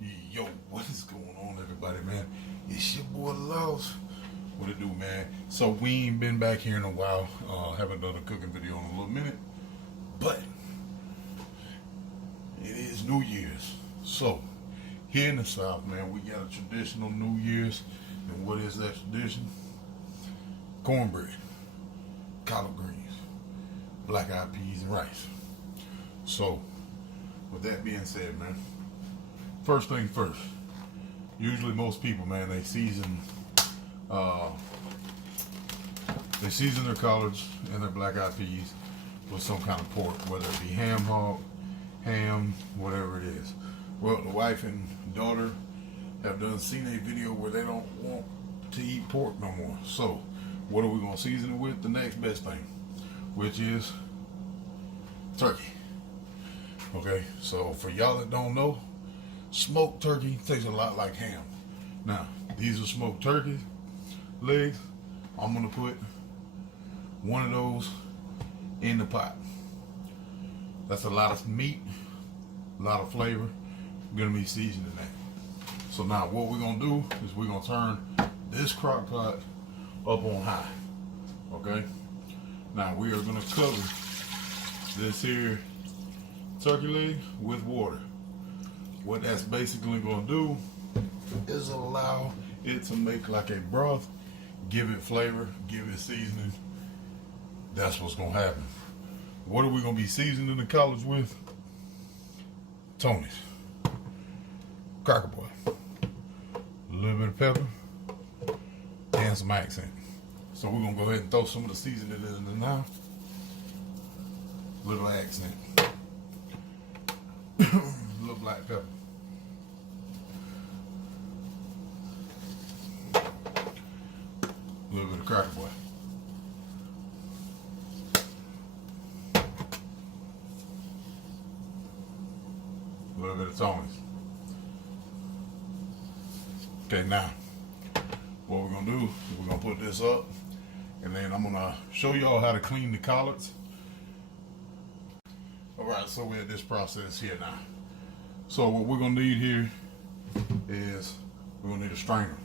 Yo, what is going on, everybody, man? It's your boy Lost. What it do, man? So we ain't been back here in a while. Haven't done a cooking video in a little minute, but it is New Year's. So here in the South, man, we got a traditional New Year's, and what is that tradition? Cornbread, collard greens, black-eyed peas, and rice. So with that being said, man, first thing first, usually most people, man, they season their collards and their black-eyed peas with some kind of pork, whether it be ham hock, ham, whatever it is. Well, the wife and daughter have seen a video where they don't want to eat pork no more. So what are we going to season it with? The next best thing, which is turkey. Okay, so for y'all that don't know, smoked turkey tastes a lot like ham. Now, these are smoked turkey legs. I'm going to put one of those in the pot. That's a lot of meat, a lot of flavor. I'm going to be seasoning that. So now what we're going to do is we're going to turn this crock pot up on high. Okay? Now we are going to cover this here turkey leg with water. What that's basically going to do is allow it to make like a broth, give it flavor, give it seasoning. That's what's going to happen. What are we going to be seasoning the collards with? Tony's, Cracker Boy, a little bit of pepper, and some accent. So we're going to go ahead and throw some of the seasoning in there now. Little accent. Little black pepper. A little bit of Cracker Boy. A little bit of Tony's. Okay, now what we're gonna do is we're gonna put this up, and then I'm gonna show y'all how to clean the collards. Alright, so we're at this process here now. So what we're gonna need here is we're gonna need a strainer.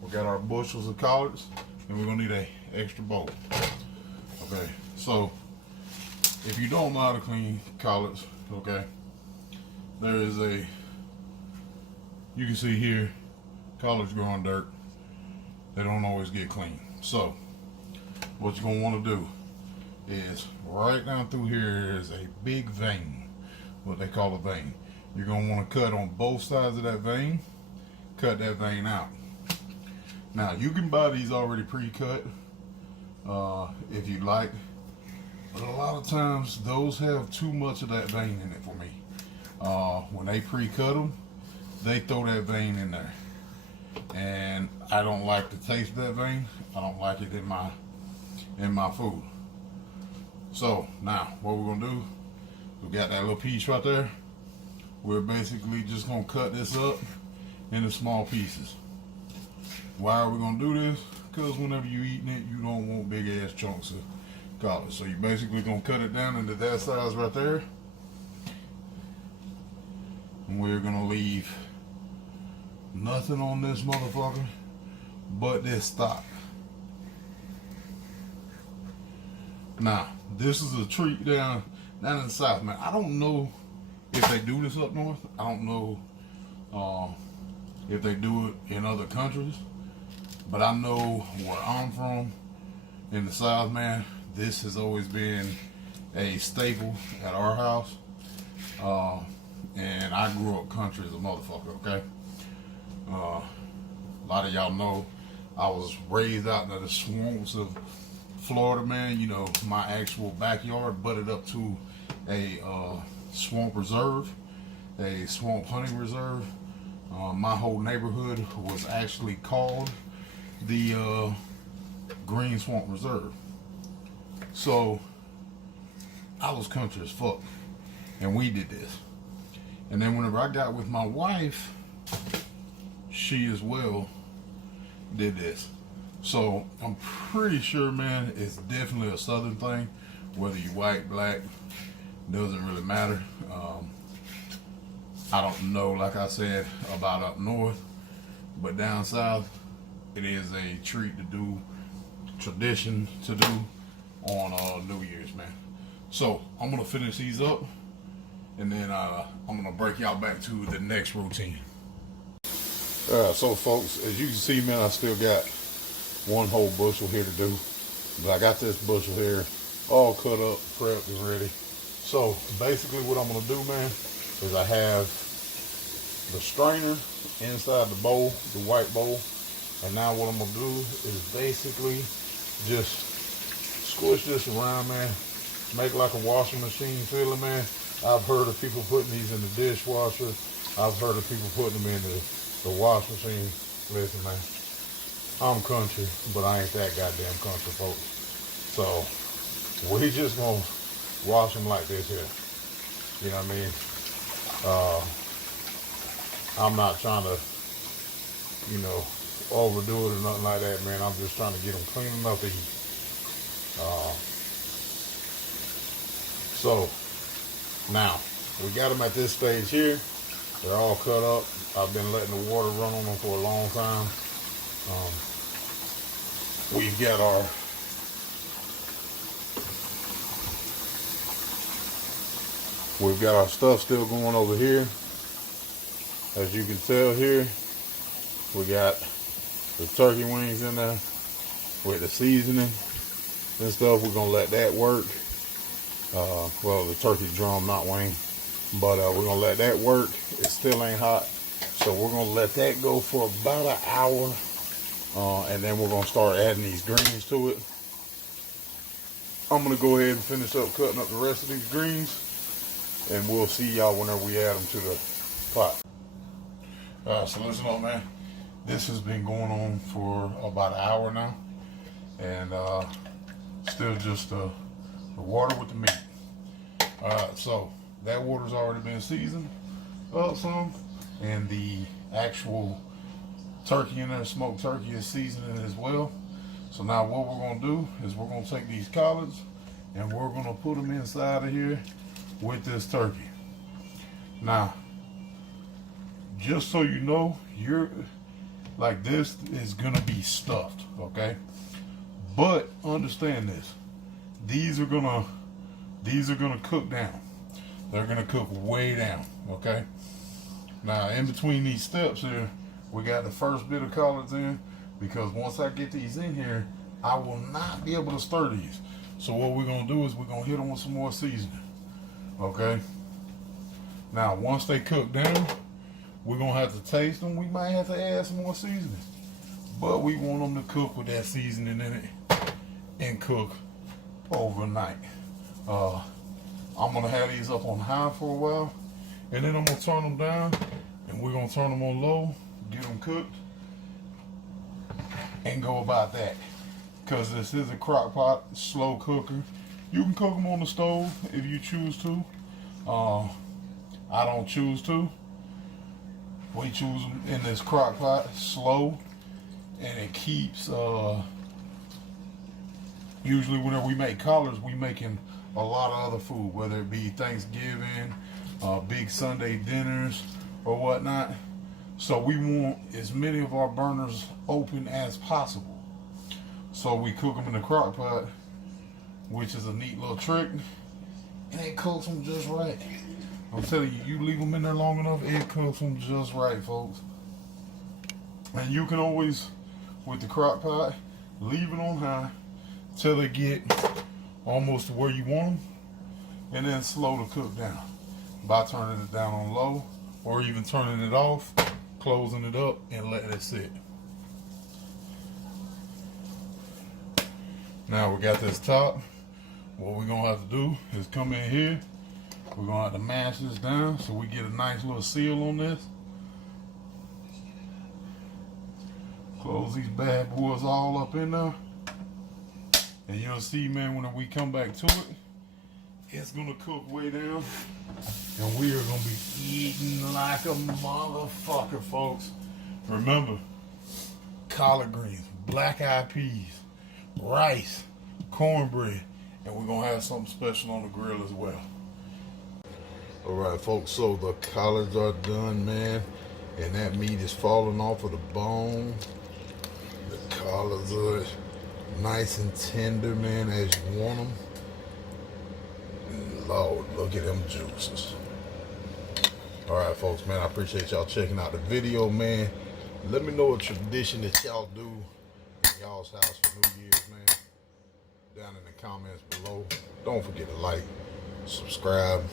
We got our bushels of collards, and we're gonna need an extra bowl. Okay, so if you don't know how to clean collards, okay, there is you can see here, collards grow in dirt. They don't always get clean. So what you're gonna want to do is right down through here is a big vein, what they call a vein. You're gonna want to cut on both sides of that vein, cut that vein out. Now you can buy these already pre-cut if you like, but a lot of times those have too much of that vein in it for me. When they pre-cut them, they throw that vein in there, and I don't like the taste of that vein. I don't like it in my food. So now what we're gonna do, we got that little piece right there. We're basically just gonna cut this up into small pieces. Why are we gonna do this? Because whenever you're eating it, you don't want big ass chunks of collard. So you're basically gonna cut it down into that size right there. And we're gonna leave nothing on this motherfucker but this stock. Now, this is a treat down in the South, man. I don't know if they do this up north. I don't know if they do it in other countries, but I know where I'm from in the South, man, this has always been a staple at our house. And I grew up country as a motherfucker, okay? A lot of y'all know I was raised out in the swamps of Florida, man. You know, my actual backyard butted up to a swamp reserve, a swamp hunting reserve. My whole neighborhood was actually called the Green Swamp Reserve. So I was country as fuck, and we did this. And then whenever I got with my wife, she as well did this. So I'm pretty sure, man, it's definitely a Southern thing. Whether you're white, black, doesn't really matter. I don't know, like I said, about up north, but down south, it is a treat to do, tradition to do on New Year's, man. So I'm gonna finish these up, and then I'm gonna break y'all back to the next routine. So folks, as you can see, man, I still got one whole bushel here to do, but I got this bushel here all cut up, prepped, and ready. So basically what I'm gonna do, man, is I have the strainer inside the bowl, the white bowl, and now what I'm gonna do is basically just squish this around, man, make like a washing machine feeling, man. I've heard of people putting these in the dishwasher. I've heard of people putting them in the wash machine. Listen, man, I'm country, but I ain't that goddamn country, folks. So we just gonna wash them like this here. You know what I mean? I'm not trying to, you know, overdo it or nothing like that, man. I'm just trying to get them clean enough to eat. So now we got them at this stage here. They're all cut up. I've been letting the water run on them for a long time. We've got our stuff still going over here. As you can tell here, we got the turkey wings in there with the seasoning and stuff. We're gonna let that work. Well, the turkey drum, not wing, but we're gonna let that work. It still ain't hot, so we're gonna let that go for about an hour, and then we're gonna start adding these greens to it. I'm gonna go ahead and finish up cutting up the rest of these greens, and we'll see y'all whenever we add them to the pot. So listen up, man. This has been going on for about an hour now, and still just the water with the meat. So that water's already been seasoned up some, and the actual turkey in there, smoked turkey, is seasoning as well. So now what we're gonna do is we're gonna take these collards and we're gonna put them inside of here with this turkey. Now, just so you know, like this is gonna be stuffed, okay? But understand this: these are gonna cook down. They're gonna cook way down, okay? Now, in between these steps here, we got the first bit of collards in, because once I get these in here, I will not be able to stir these. So what we're gonna do is we're gonna hit them with some more seasoning, okay? Now, once they cook down, we're gonna have to taste them. We might have to add some more seasoning, but we want them to cook with that seasoning in it and cook overnight. I'm gonna have these up on high for a while, and then I'm gonna turn them down, and we're gonna turn them on low, get them cooked, and go about that. Because this is a crock pot slow cooker. You can cook them on the stove if you choose to. I don't choose to. We choose them in this crock pot slow, and it keeps, usually whenever we make collards, we making a lot of other food, whether it be Thanksgiving, big Sunday dinners, or whatnot. So we want as many of our burners open as possible. So we cook them in the crock pot, which is a neat little trick, and it cooks them just right. I'm telling you, you leave them in there long enough, it cooks them just right, folks. And you can always, with the crock pot, leave it on high till they get almost to where you want them, and then slow to cook down by turning it down on low, or even turning it off, closing it up, and letting it sit. Now we got this top. What we're gonna have to do is come in here. We're gonna have to mash this down so we get a nice little seal on this. Close these bad boys all up in there. And you'll see, man, when we come back to it, it's gonna cook way down. And we are gonna be eating like a motherfucker, folks. Remember, collard greens, black-eyed peas, rice, cornbread, and we're gonna have something special on the grill as well. All right, folks, so the collards are done, man, and that meat is falling off of the bone. The collards are nice and tender, man, as you want them. And Lord, look at them juices. All right, folks, man, I appreciate y'all checking out the video, man. Let me know a tradition that y'all do in y'all's house for New Year's, man, down in the comments below. Don't forget to like, subscribe,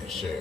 and share.